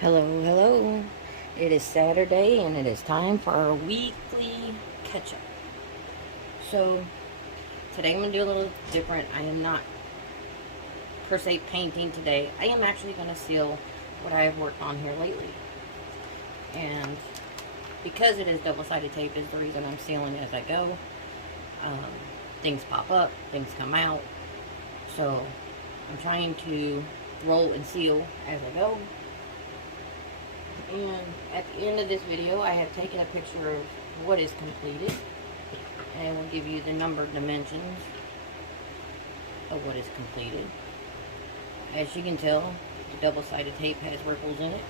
Hello, hello. It is Saturday and it is time for our weekly catch up. So, today I'm going to do a little different. I am not per se painting today. I am actually going to seal what I have worked on here lately. And because it is double-sided tape is the reason I'm sealing as I go. Things pop up, things come out. So, I'm trying to roll and seal as I go. And at the end of this video, I have taken a picture of what is completed, and it will give you the numbered dimensions of what is completed. As you can tell, the double-sided tape has ripples in it.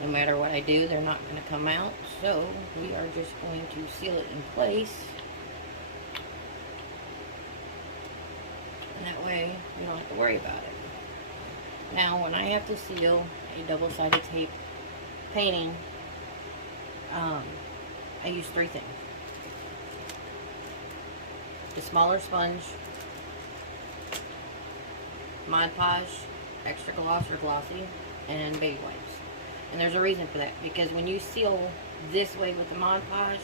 No matter what I do, they're not going to come out, so we are just going to seal it in place. And that way, we don't have to worry about it. Now, when I have to seal a double-sided tape painting, I use three things: the smaller sponge, Mod Podge, extra gloss or glossy, and baby wipes. And there's a reason for that, because when you seal this way with the Mod Podge,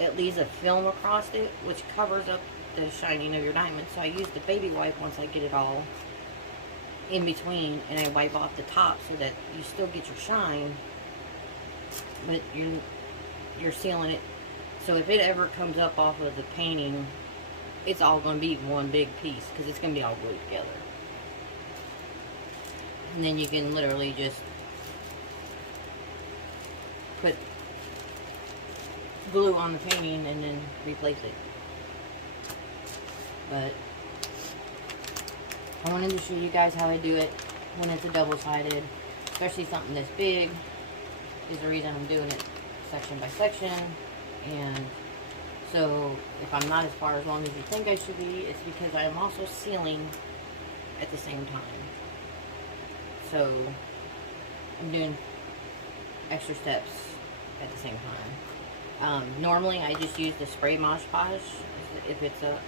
it leaves a film across it which covers up the shining of your diamond. So I use the baby wipe once I get it all in between, and I wipe off the top so that you still get your shine, but you're sealing it. So if it ever comes up off of the painting, it's all going to be one big piece because it's going to be all glued together. And then you can literally just put glue on the painting and then replace it. But I wanted to show you guys how I do it when it's a double-sided, especially something this big, is the reason I'm doing it section by section. And so if I'm not as far as long as you think I should be, it's because I am also sealing at the same time. So I'm doing extra steps at the same time. Normally I just use the spray Mod Podge if it's a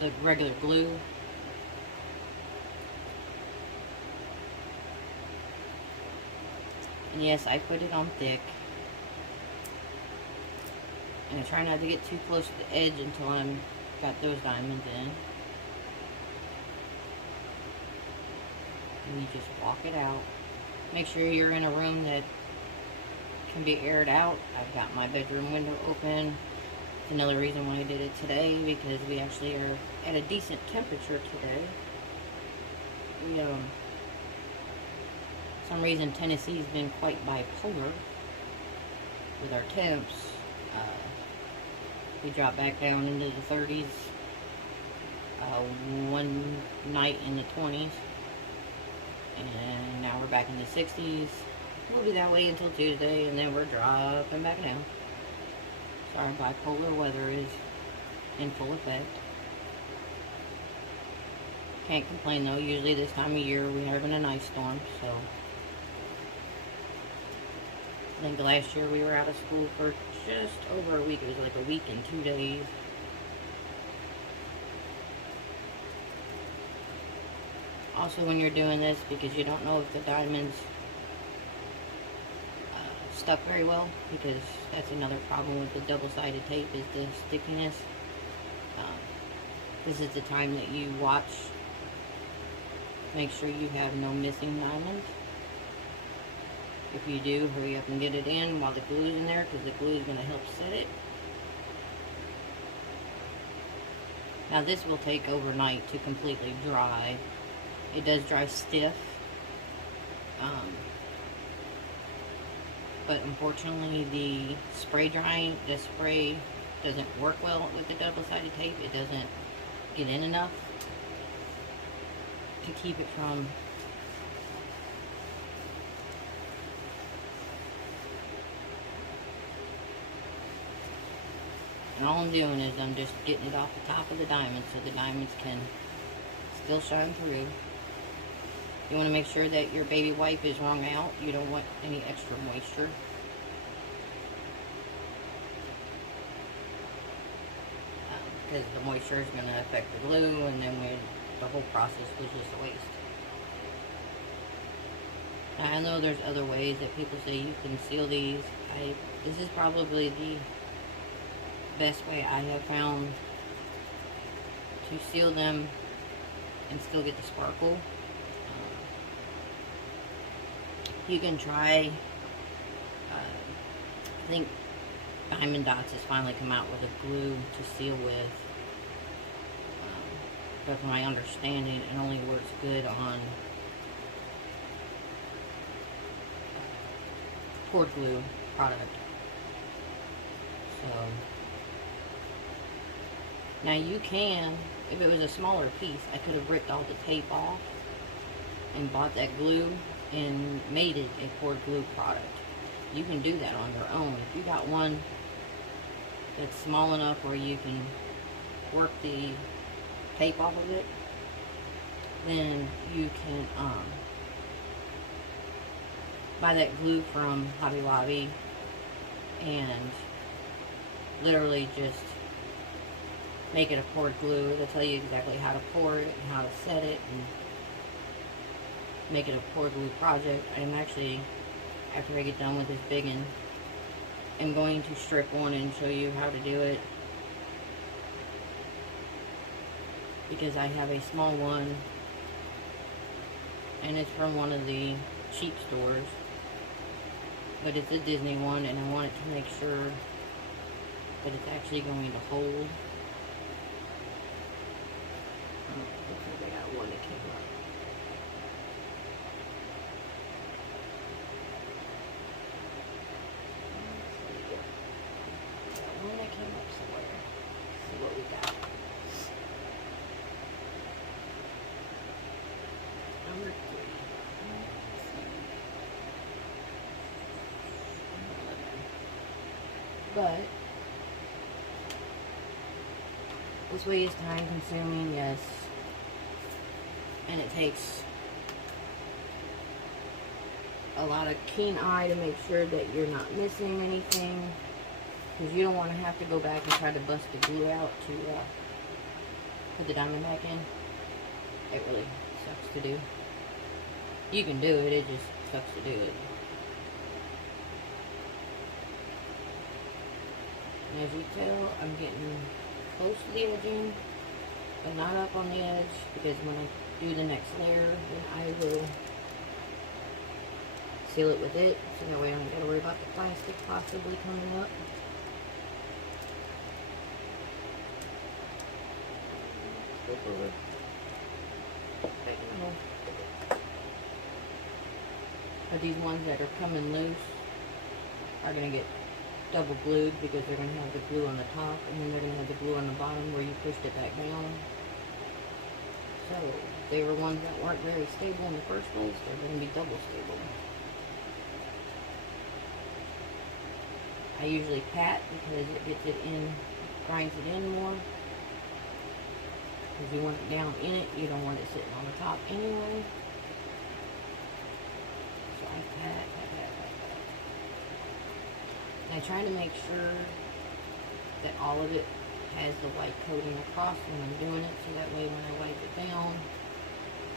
the regular glue. And yes, I put it on thick. And I try not to get too close to the edge until I'm got those diamonds in. And you just walk it out. Make sure you're in a room that can be aired out. I've got my bedroom window open. It's another reason why I did it today, because we actually are at a decent temperature today. We some reason Tennessee's been quite bipolar with our temps. We dropped back down into the 30s one night in the 20s, and now we're back in the 60s. We'll be that way until Tuesday, and then we're dropping back down. So our bipolar weather is in full effect. Can't complain though. Usually this time of year we're having a nice storm, so I think last year we were out of school for just over a week. It was like a week and 2 days. Also, when you're doing this, because you don't know if the diamonds stuck very well, because that's another problem with the double-sided tape, is the stickiness. This is the time that you watch. Make sure you have no missing diamonds. If you do, hurry up and get it in while the glue is in there, because the glue is going to help set it. Now this will take overnight to completely dry. It does dry stiff. But unfortunately the spray doesn't work well with the double-sided tape. It doesn't get in enough to keep it from and all I'm doing is I'm just getting it off the top of the diamond so the diamonds can still shine through. You want to make sure that your baby wipe is wrung out. You don't want any extra moisture. because the moisture is going to affect the glue, and then the whole process was just a waste. Now, I know there's other ways that people say you can seal these. This is probably the best way I have found to seal them and still get the sparkle. You can try, I think Diamond Dots has finally come out with a glue to seal with, but from my understanding it only works good on poured glue product. So now you can, if it was a smaller piece, I could have ripped all the tape off and bought that glue and made it a poured glue product. You can do that on your own. If you got one that's small enough where you can work the tape off of it, then you can buy that glue from Hobby Lobby and literally just make it a poured glue. They'll tell you exactly how to pour it and how to set it and make it a poured glue project. I'm actually, after I get done with this big one, I'm going to strip one and show you how to do it, because I have a small one and it's from one of the cheap stores, but it's a Disney one, and I wanted to make sure that it's actually going to hold. Looks like I got one that came up. Got one that came up somewhere. Let's see what we got. Number 3. But this way is time consuming, yes, and it takes a lot of keen eye to make sure that you're not missing anything, because you don't want to have to go back and try to bust the glue out to put the diamond back in. It really sucks to do. You can do it, it just sucks to do it. And as you tell, I'm getting close to the edging, but not up on the edge, because when I do the next layer, then I will seal it with it, so that way I don't got to worry about the plastic possibly coming up. But these ones that are coming loose are going to get double glued, because they're going to have the glue on the top, and then they're going to have the glue on the bottom where you pushed it back down. So they were ones that weren't very stable in the first place, they're going to be double stable. I usually pat, because it gets it in, grinds it in more. Because you want it down in it, you don't want it sitting on the top anyway. So I pat. And I try to make sure that all of it has the white coating across when I'm doing it, so that way when I wipe it down,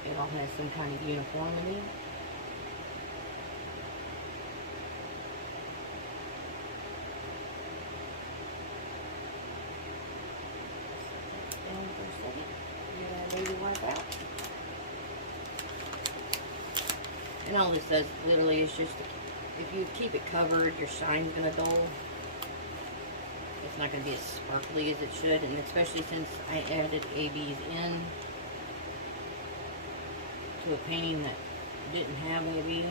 it all has some kind of uniformity. Down for a second, get that lady wipe out. And all this does literally is just, if you keep it covered, your shine's going to dull. It's not going to be as sparkly as it should, and especially since I added ABs in to a painting that didn't have AB.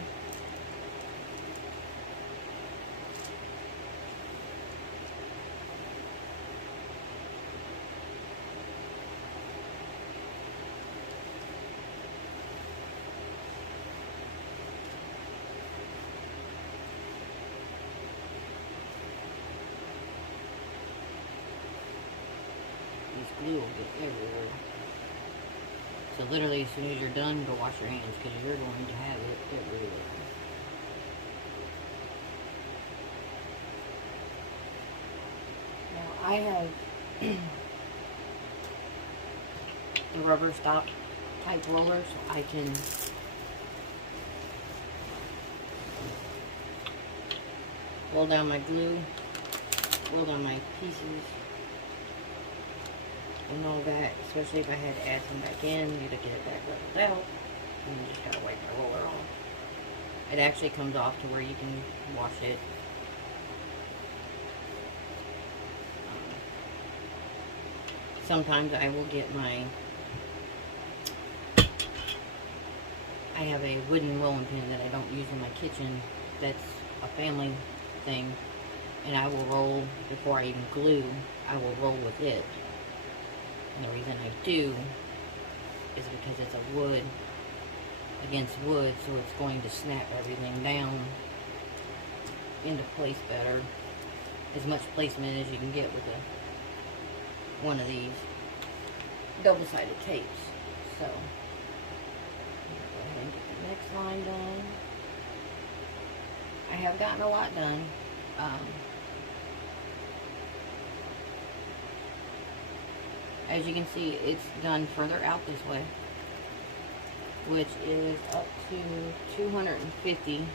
Glue will get everywhere. So literally, as soon as you're done, go wash your hands, because you're going to have it everywhere. Now I have the rubber stop type roller so I can roll down my glue, roll down my pieces, and all that, especially if I had to add some back in, you gotta get it back leveled out, and you just gotta wipe the roller off. It actually comes off to where you can wash it. Sometimes I will get I have a wooden rolling pin that I don't use in my kitchen. That's a family thing. And I will roll, before I even glue, I will roll with it. And the reason I do is because it's a wood against wood, so it's going to snap everything down into place better. As much placement as you can get with one of these double-sided tapes. So, go ahead and get the next line done. I have gotten a lot done. As you can see, it's done further out this way, which is up to 250.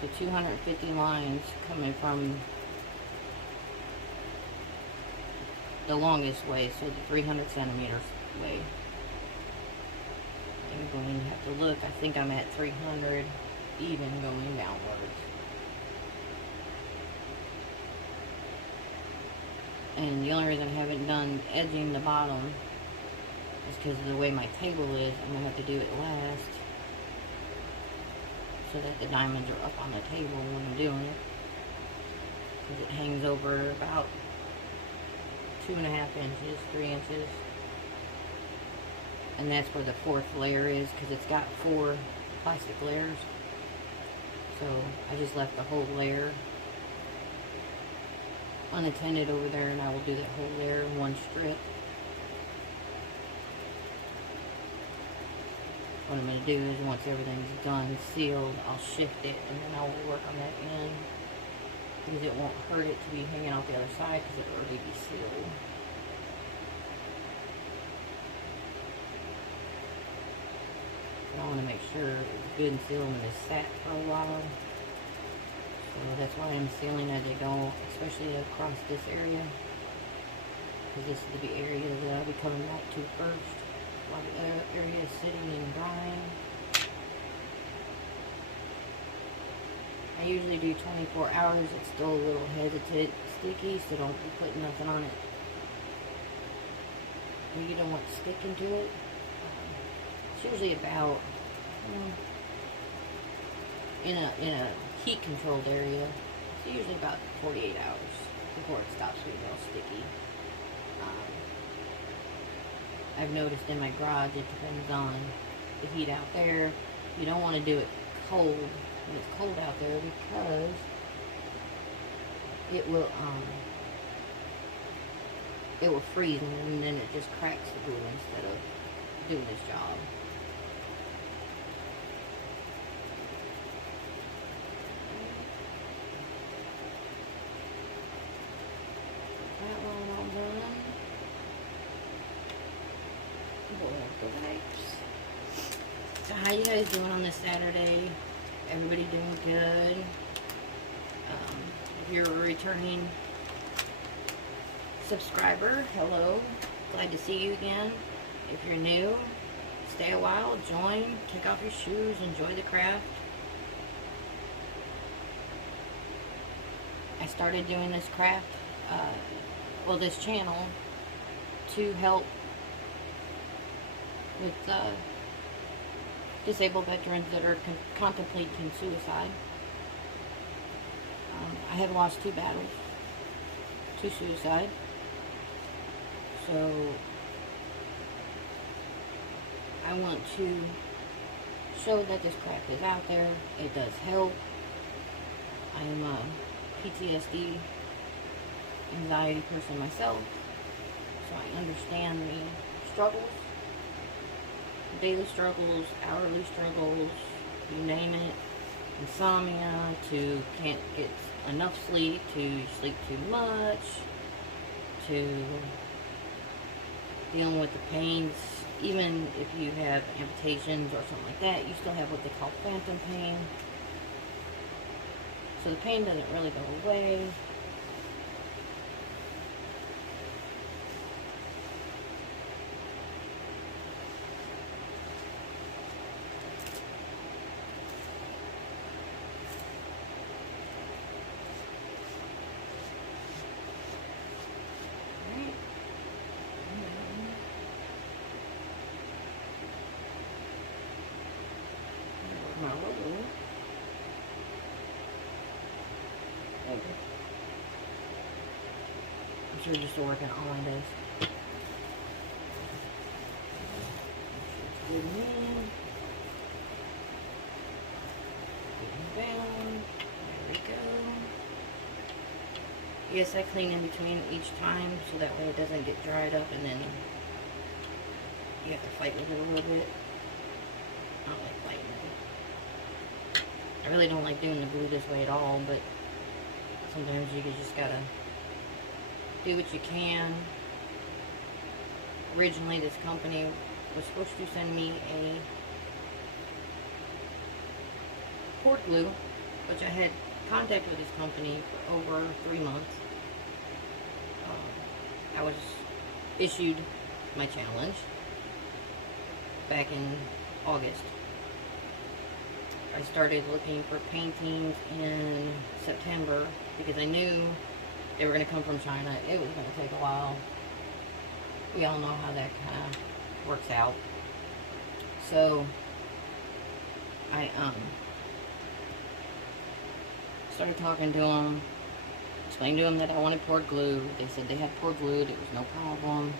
So 250 lines coming from the longest way, so the 300 centimeters way. I'm going to have to look. I think I'm at 300 even going downwards. And the only reason I haven't done edging the bottom is because of the way my table is. I'm going to have to do it last so that the diamonds are up on the table when I'm doing it. Because it hangs over about 2.5 inches, 3 inches. And that's where the 4th layer is, because it's got 4 plastic layers. So I just left the whole layer unattended over there, and I will do that whole layer in one strip. What I'm going to do is, once everything's done, sealed, I'll shift it, and then I will work on that end, because it won't hurt it to be hanging out the other side, because it will already be sealed. But I want to make sure it's good and sealed and it's sat for a while. So that's why I'm sealing as I go, especially across this area, because this is the area that I'll be coming back to first, while the other area is sitting and drying. I usually do 24 hours. It's still a little hesitant, sticky, so don't be putting nothing on it. You don't want sticking to it. It's usually about, in a heat controlled area, it's usually about 48 hours before it stops being all sticky. I've noticed in my garage, it depends on the heat out there. You don't want to do it cold when it's cold out there, because it will freeze, and then it just cracks the glue instead of doing its job. That one all done. So how you guys doing on this Saturday? Everybody doing good? If you're a returning subscriber, hello. Glad to see you again. If you're new, stay a while, join, take off your shoes, enjoy the craft. I started doing this craft, this channel, to help with disabled veterans that are contemplating suicide. I have lost 2 battles to suicide, so I want to show that this craft is out there. It does help. I am a PTSD, anxiety person myself, so I understand the struggles, daily struggles, hourly struggles, you name it. Insomnia, to can't get enough sleep, to sleep too much, to dealing with the pains. Even if you have amputations or something like that, you still have what they call phantom pain. So the pain doesn't really go away. My logo. I'm sure just working all my days. Good man. Getting down. There we go. Yes, I clean in between each time so that way it doesn't get dried up and then you have to fight with it a little bit. I don't like fighting with it. I really don't like doing the glue this way at all, but sometimes you just gotta do what you can. Originally, this company was supposed to send me a port glue, which I had contact with this company for over 3 months. I was issued my challenge back in August. I started looking for paintings in September because I knew they were going to come from China. It was going to take a while. We all know how that kind of works out. So I started talking to them, explained to them that I wanted poured glue. They said they had poured glue. It was no problem.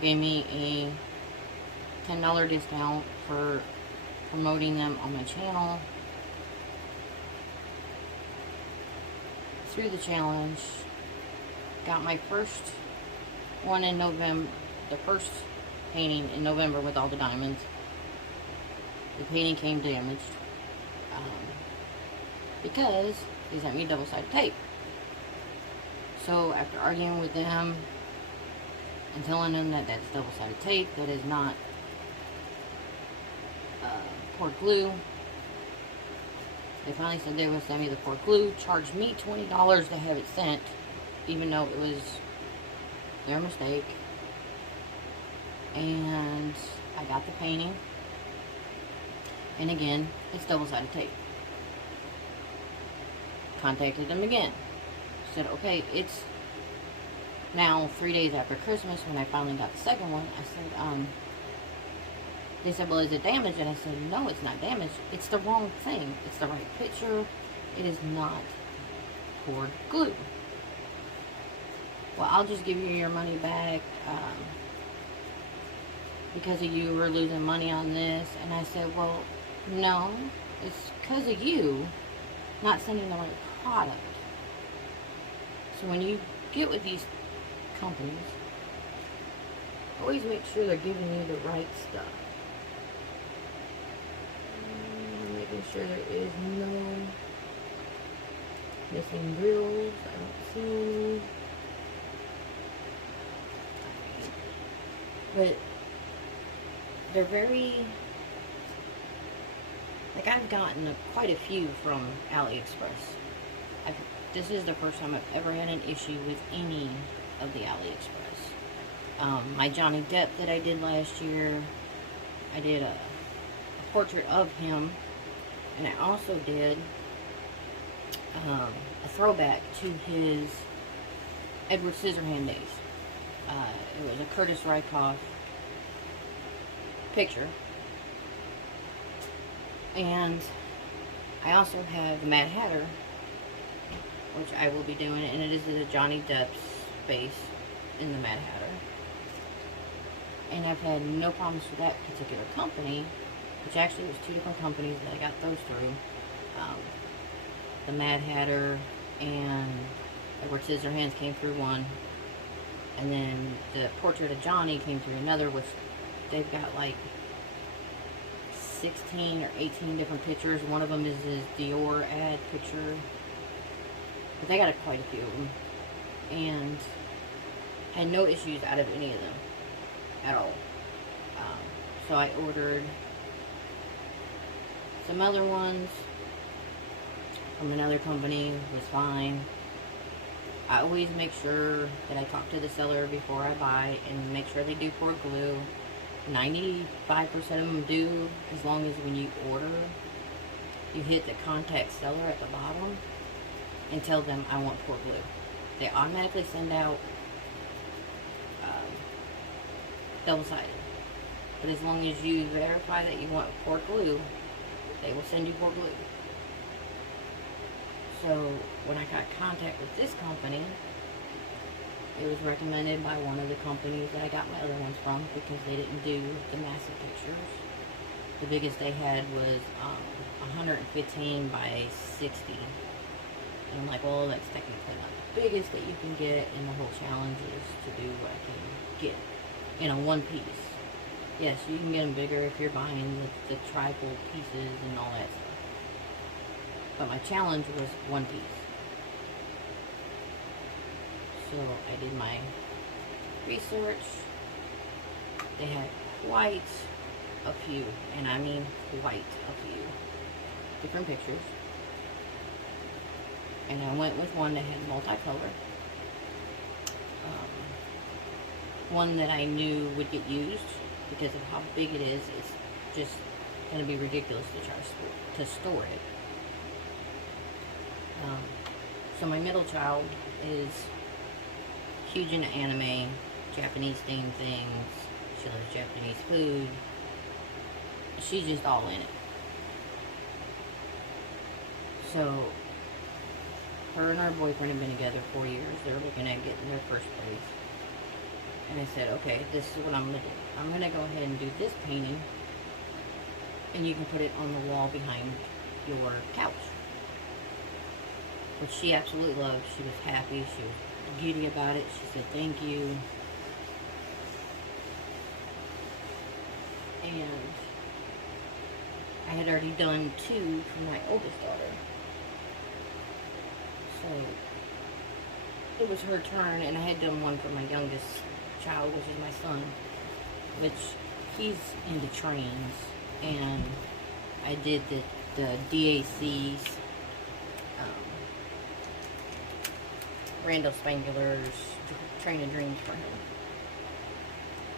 Gave me a $10 discount for promoting them on my channel. Through the challenge, got my first one in November, the first painting in November with all the diamonds. The painting came damaged because they sent me double-sided tape. So after arguing with them and telling them that that's double-sided tape, that is not poured glue, they finally said they would send me the poured glue, charged me $20 to have it sent, even though it was their mistake. And I got the painting, and again, it's double-sided tape. Contacted them again. Said, okay, it's now 3 days after Christmas when I finally got the second one. I said, they said, well, is it damaged? And I said, no, it's not damaged. It's the wrong thing. It's the right picture. It is not poured glue. Well, I'll just give you your money back. Because of you, we're losing money on this. And I said, well, no, it's because of you not sending the right product. So when you get with these companies, always make sure they're giving you the right stuff. Making sure there is no missing drills. I don't see any. But they're very, like, I've gotten quite a few from AliExpress. This is the first time I've ever had an issue with any of the AliExpress. My Johnny Depp that I did last year, I did a portrait of him, and I also did a throwback to his Edward Scissorhand days. It was a Curtis Rykoff picture. And I also have the Mad Hatter, which I will be doing, and it is the Johnny Depp's face in the Mad Hatter. And I've had no problems with that particular company, which actually was 2 different companies that I got those through. The Mad Hatter and Edward Scissorhands came through one, and then the portrait of Johnny came through another, which they've got like 16 or 18 different pictures. One of them is his Dior ad picture. But they got quite a few of them. And had no issues out of any of them at all. So I ordered some other ones from another company. Was fine. I always make sure that I talk to the seller before I buy and make sure they do pour glue. 95% of them do, as long as when you order, you hit the contact seller at the bottom and tell them I want pour glue. They automatically send out double-sided. But as long as you verify that you want pour glue, they will send you pour glue. So when I got contact with this company, it was recommended by one of the companies that I got my other ones from, because they didn't do the massive pictures. The biggest they had was 115 by 60. And I'm like, well, that's technically not the biggest that you can get, and the whole challenge is to do what I can get in a one piece. Yes, you can get them bigger if you're buying the tribal pieces and all that stuff. But my challenge was one piece. So I did my research. They had quite a few, and I mean quite a few different pictures. And I went with one that had multicolor. One that I knew would get used because of how big it is. It's just going to be ridiculous to try to store it. So my middle child is huge into anime, Japanese themed things. She loves Japanese food. She's just all in it. So her and her boyfriend have been together 4 years. They're looking at getting their first place. And I said, okay, this is what I'm going to do. I'm going to go ahead and do this painting, and you can put it on the wall behind your couch. Which she absolutely loved. She was happy. She was giddy about it. She said, thank you. And I had already done 2 for my oldest daughter. So it was her turn, and I had done 1 for my youngest child, which is my son, which he's into trains. And I did the DAC's Randall Spangler's Train of Dreams for him,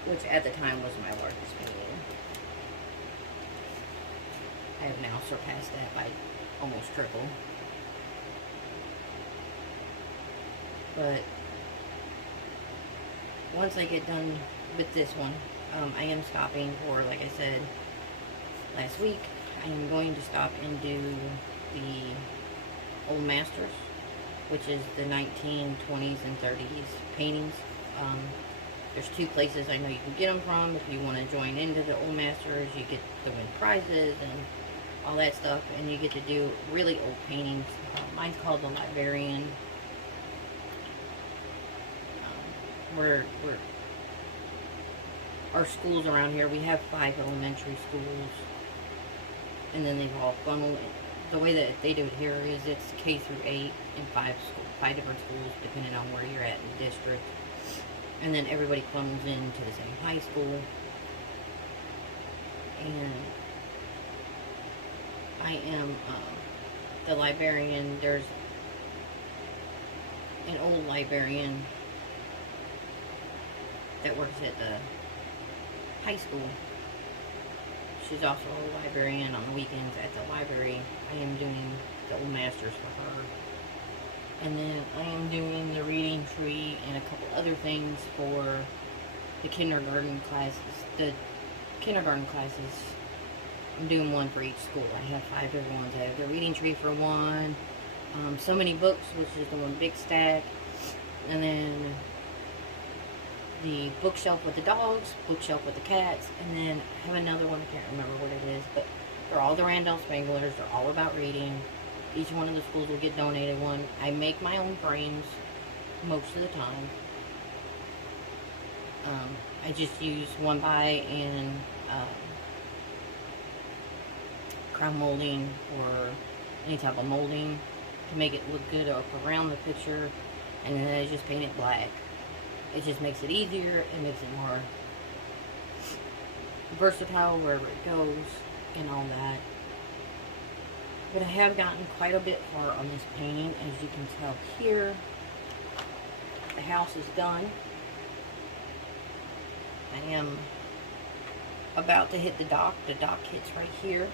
which at the time was my largest painting. I have now surpassed that by almost triple. But once I get done with this one, I am stopping for, like I said last week, I am going to stop and do the Old Masters, which is the 1920s and 30s paintings. There's 2 places I know you can get them from. If you want to join into the Old Masters, you get to win prizes and all that stuff, and you get to do really old paintings. Mine's called the Librarian. We're our schools around here, we have 5 elementary schools, and then they've all funneled in. The way that they do it here is it's K through 8 in 5 different schools, depending on where you're at in the district. And then everybody funnels into the same high school. And I am the librarian. There's an old librarian that works at the high school. She's also a librarian on the weekends at the library. I am doing the Old Masters for her. And then I am doing the reading tree and a couple other things for the kindergarten classes. The kindergarten classes, I'm doing 1 for each school. I have 5 different ones. I have the reading tree for 1. So Many Books, which is the one big stack. And then the bookshelf with the dogs, bookshelf with the cats, and then I have another one, I can't remember what it is, but they're all the Randall Spanglers. They're all about reading. Each one of the schools will get donated one. I make my own frames most of the time. I just use 1x and crown molding or any type of molding to make it look good up around the picture, and then I just paint it black. It just makes it easier. It makes it more versatile wherever it goes and all that. But I have gotten quite a bit far on this painting. As you can tell here, the house is done. I am about to hit the dock. The dock hits right here.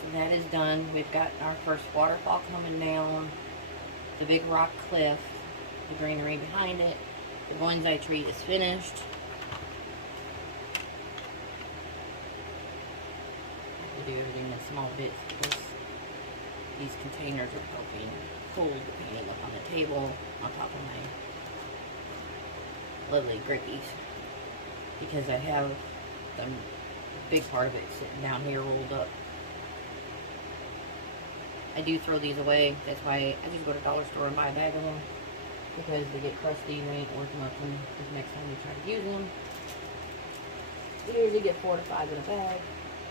So that is done. We've got our first waterfall coming down. The big rock cliff. The greenery behind it. The bonsai tree is finished. I do everything in small bits because these containers are helping hold the painting up on the table on top of my lovely grappies, because I have the big part of it sitting down here rolled up. I do throw these away. That's why I just go to the dollar store and buy a bag of them, because they get crusty and they ain't worth nothing the next time you try to use them. You usually get 4 to 5 in a bag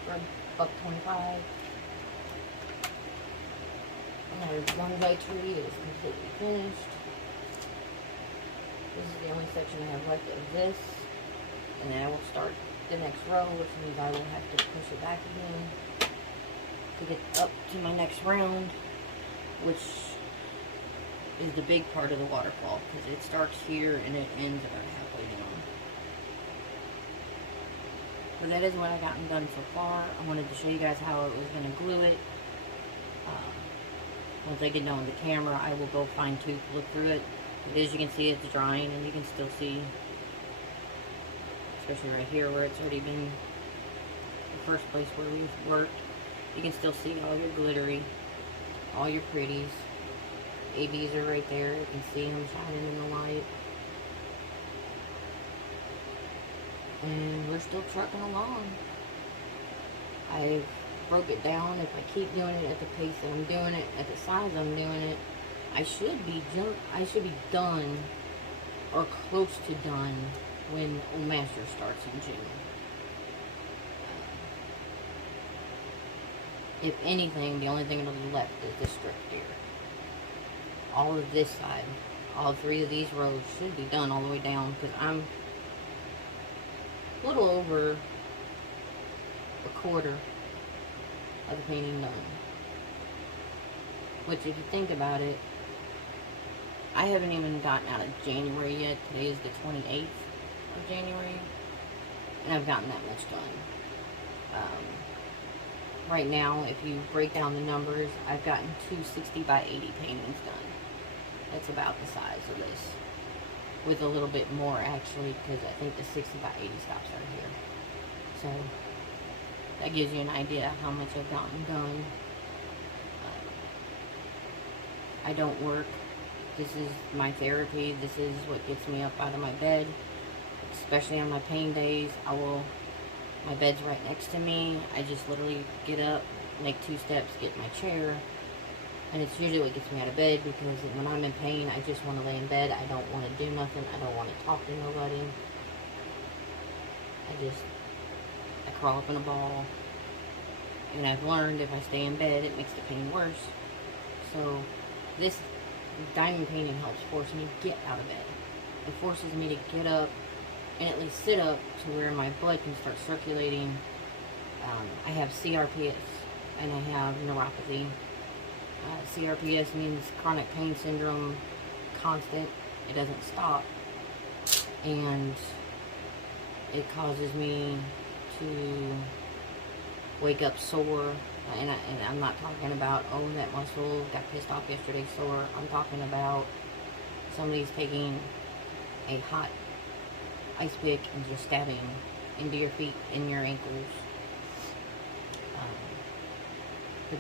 for $1.25. And our bonsai tree is completely finished. This is the only section I have left of this. And then I will start the next row, which means I will have to push it back again to get up to my next round, which is the big part of the waterfall, because it starts here and it ends about halfway down. So that is what I've gotten done so far. I wanted to show you guys how I was going to glue it. Once I get done with the camera, I will go fine tooth look through it. But as you can see, it's drying, and you can still see, especially right here where it's already been the first place where we've worked, you can still see all your glittery, all your pretties. ABs are right there. You can see them shining in the light. And we're still trucking along. I've broke it down. If I keep doing it at the pace that I'm doing it, at the size I'm doing it, I should be done or close to done when Old Master starts in June. If anything, the only thing that'll be left is the strip here. All of this side, all 3 of these rows should be done all the way down, because I'm a little over a quarter of the painting done. Which, if you think about it, I haven't even gotten out of January yet. Today is the 28th of January, and I've gotten that much done. Right now, if you break down the numbers, I've gotten 2 60 by 80 paintings done. That's about the size of this, with a little bit more actually, because I think the 60 by 80 stops right here. So that gives you an idea how much I've gotten done. I don't work. This is my therapy. This is what gets me up out of my bed, especially on my pain days. My bed's right next to me. I just literally get up, make 2 steps, get my chair, and it's usually what gets me out of bed, because when I'm in pain, I just want to lay in bed. I don't want to do nothing. I don't want to talk to nobody. I crawl up in a ball, and I've learned if I stay in bed, it makes the pain worse. So this diamond painting helps force me to get out of bed. It forces me to get up and at least sit up to where my blood can start circulating. I have CRPS and I have neuropathy. CRPS means chronic pain syndrome, constant. It doesn't stop, and it causes me to wake up sore. And I'm not talking about, oh, that muscle got pissed off yesterday sore. I'm talking about somebody's taking a hot ice pick and just stabbing into your feet and your ankles. But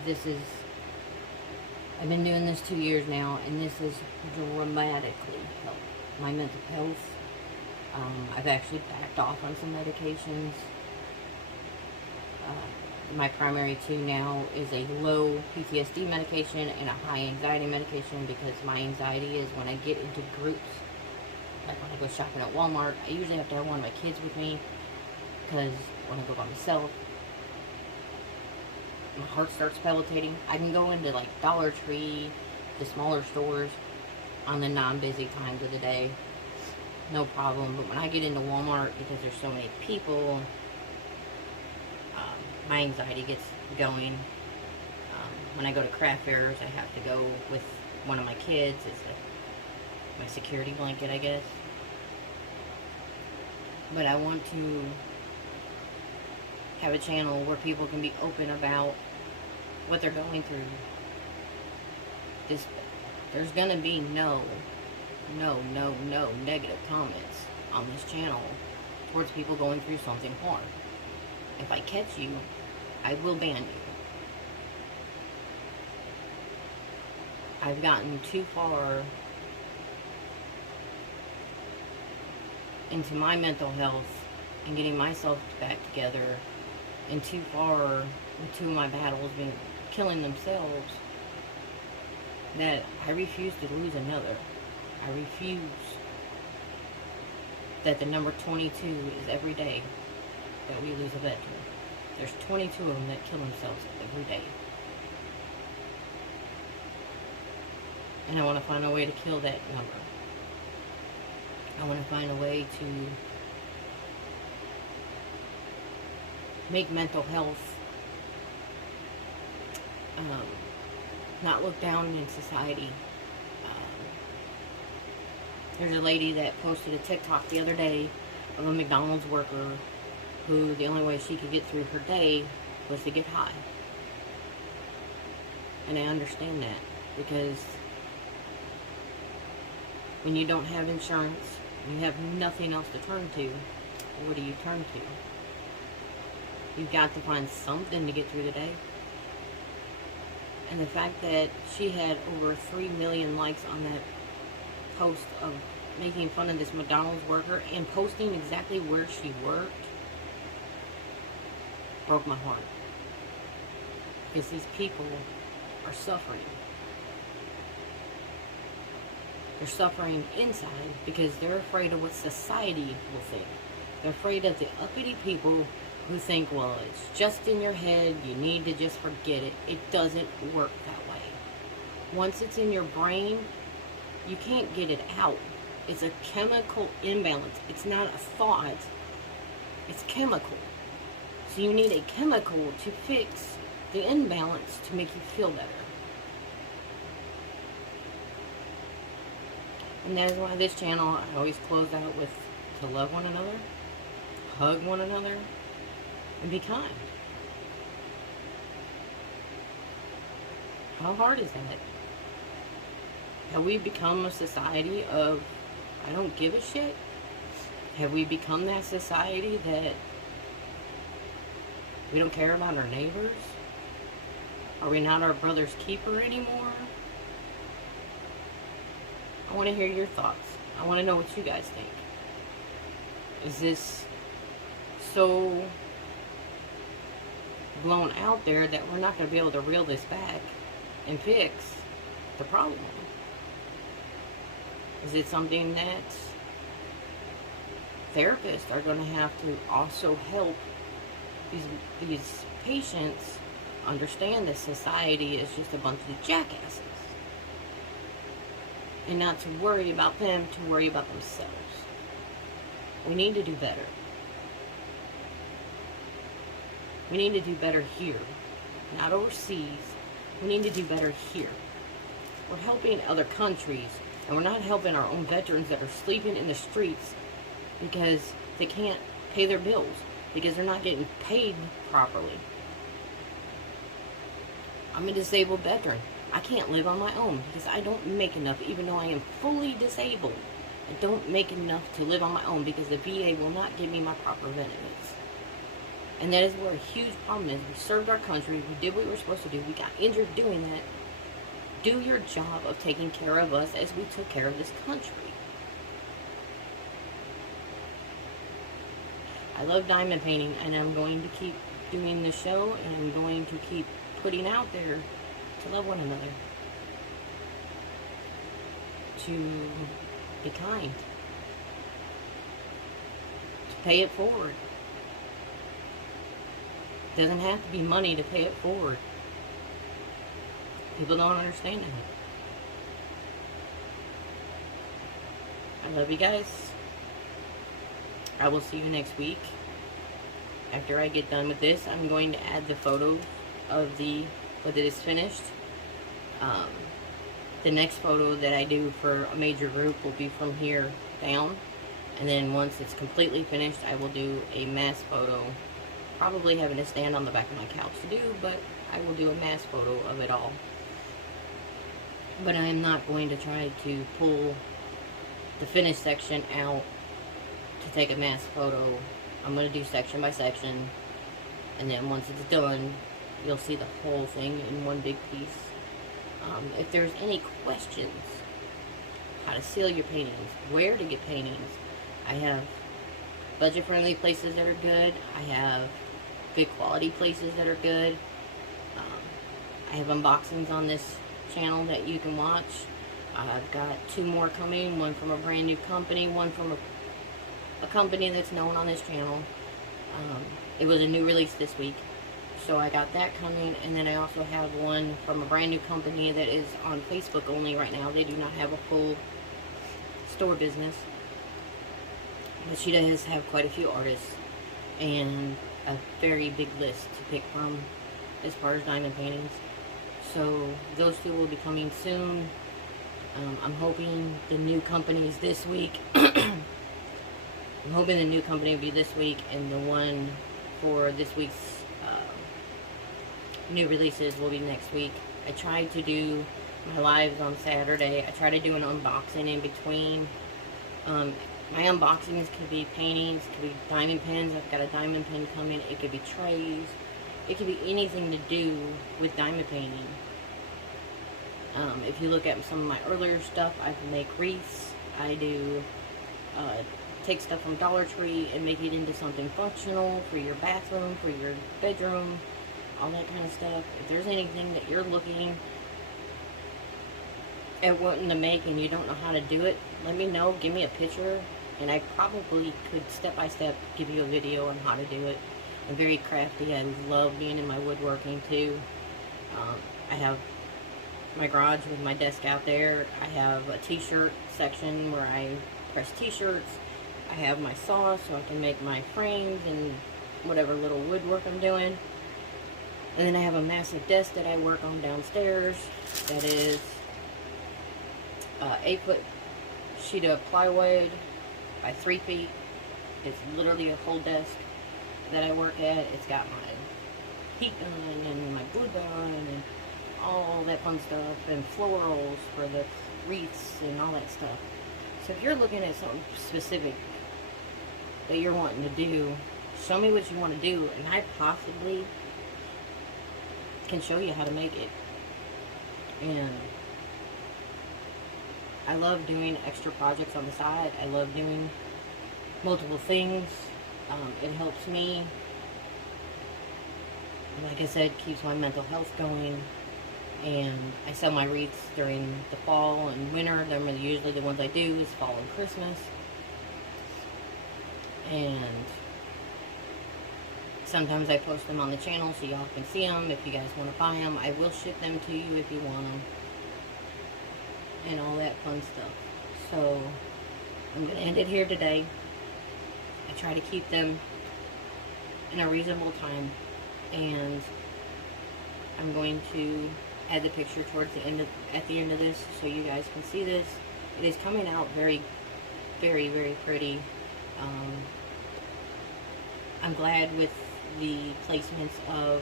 I've been doing this 2 years now, and this has dramatically helped my mental health. I've actually backed off on some medications. My primary 2 now is a low PTSD medication and a high anxiety medication, because my anxiety is when I get into groups. Like when I go shopping at Walmart, I usually have to have one of my kids with me, because when I go by myself, my heart starts palpitating. I can go into like Dollar Tree the smaller stores on the non-busy times of the day, no problem. But when I get into Walmart, because there's so many people, my anxiety gets going. When I go to craft fairs, I have to go with one of my kids. It's my security blanket, I guess. But I want to have a channel where people can be open about what they're going through. There's gonna be no negative comments on this channel towards people going through something hard. If I catch you, I will ban you. I've gotten too far into my mental health and getting myself back together, and too far with two of my battles being killing themselves, that I refuse to lose another. I refuse that the number 22 is every day that we lose a veteran. There's 22 of them that kill themselves every day. And I want to find a way to kill that number. I want to find a way to make mental health not looked down in society. There's a lady that posted a TikTok the other day of a McDonald's worker who the only way she could get through her day was to get high. And I understand that, because when you don't have insurance, you have nothing else to turn to, what do you turn to? You've got to find something to get through the day. And the fact that she had over 3 million likes on that post of making fun of this McDonald's worker and posting exactly where she worked broke my heart. Because these people are suffering. They're suffering inside because they're afraid of what society will think. They're afraid of the uppity people who think, well, it's just in your head, you need to just forget it. It doesn't work that way. Once it's in your brain, you can't get it out. It's a chemical imbalance. It's not a thought. It's chemical. So you need a chemical to fix the imbalance to make you feel better. And that is why this channel, I always close out with to love one another, hug one another, and be kind. How hard is that? Have we become a society of, I don't give a shit? Have we become that society that we don't care about our neighbors? Are we not our brother's keeper anymore? I want to hear your thoughts. I want to know what you guys think. Is this so blown out there that we're not going to be able to reel this back and fix the problem? Is it something that therapists are going to have to also help these patients understand that society is just a bunch of jackasses? And not to worry about them, to worry about themselves. We need to do better. We need to do better here, not overseas. We need to do better here. We're helping other countries, and we're not helping our own veterans that are sleeping in the streets because they can't pay their bills, because they're not getting paid properly. I'm a disabled veteran. I can't live on my own because I don't make enough, even though I am fully disabled. I don't make enough to live on my own because the VA will not give me my proper benefits. And that is where a huge problem is. We served our country. We did what we were supposed to do. We got injured doing that. Do your job of taking care of us as we took care of this country. I love diamond painting, and I'm going to keep doing the show, and I'm going to keep putting out there to love one another, to be kind, to pay it forward. It doesn't have to be money to pay it forward. People don't understand that. I love you guys. I will see you next week. After I get done with this, I'm going to add the photo of what it is finished. The next photo that I do for a major group will be from here down. And then once it's completely finished, I will do a mass photo. Probably having to stand on the back of my couch to do, but I will do a mass photo of it all. But I am not going to try to pull the finished section out to take a mass photo. I'm going to do section by section, and then once it's done, you'll see the whole thing in one big piece. If there's any questions, how to seal your paintings, where to get paintings, I have budget-friendly places that are good. I have good quality places that are good. I have unboxings on this channel that you can watch. I've got 2 more coming, one from a brand new company, one from a company that's known on this channel. It was a new release this week, so I got that coming. And then I also have one from a brand new company that is on Facebook only right now. They do not have a full store business, but she does have quite a few artists and a very big list to pick from as far as diamond paintings. So those 2 will be coming soon. I'm hoping the new company is this week. I'm hoping the new company will be this week, and the one for this week's new releases will be next week. I tried to do my lives on Saturday. I tried to do an unboxing in between. My unboxings could be paintings, could be diamond pins. I've got a diamond pin coming. It could be trays. It could be anything to do with diamond painting. If you look at some of my earlier stuff, I make wreaths. I do take stuff from Dollar Tree and make it into something functional for your bathroom, for your bedroom, all that kind of stuff. If there's anything that you're looking at wanting to make and you don't know how to do it, let me know. Give me a picture, and I probably could step by step give you a video on how to do it. I'm very crafty. I love being in my woodworking too. I have my garage with my desk out there. I have a t-shirt section where I press t-shirts. I have my saw so I can make my frames and whatever little woodwork I'm doing. And then I have a massive desk that I work on downstairs that is 8-foot sheet of plywood by 3 feet. It's literally a whole desk that I work at. It's got my heat gun and my glue gun and all that fun stuff, and florals for the wreaths and all that stuff. So if you're looking at something specific that you're wanting to do, show me what you want to do, and I possibly can show you how to make it. And I love doing extra projects on the side. I love doing multiple things. It helps me. Like I said, keeps my mental health going. And I sell my wreaths during the fall and winter. Them are usually the ones I do is fall and Christmas. And sometimes I post them on the channel so y'all can see them. If you guys want to buy them, I will ship them to you if you want them. And all that fun stuff. So I'm going to end it here today. I try to keep them in a reasonable time. And I'm going to add the picture towards the end at the end of this so you guys can see this. It is coming out very, very, very pretty. I'm glad with the placements of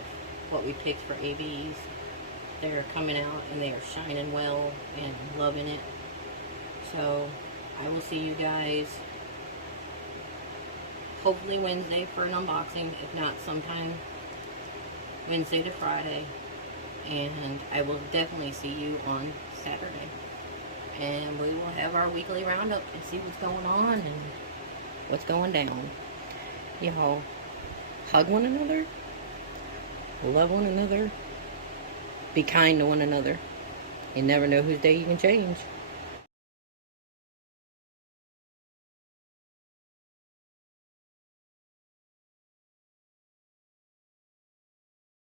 what we picked for ABs. They're coming out and they are shining well, and I'm loving it. So I will see you guys hopefully Wednesday for an unboxing, if not sometime Wednesday to Friday. And I will definitely see you on Saturday. And we will have our weekly roundup and see what's going on and what's going down. Y'all, hug one another, love one another, be kind to one another. You never know whose day you can change.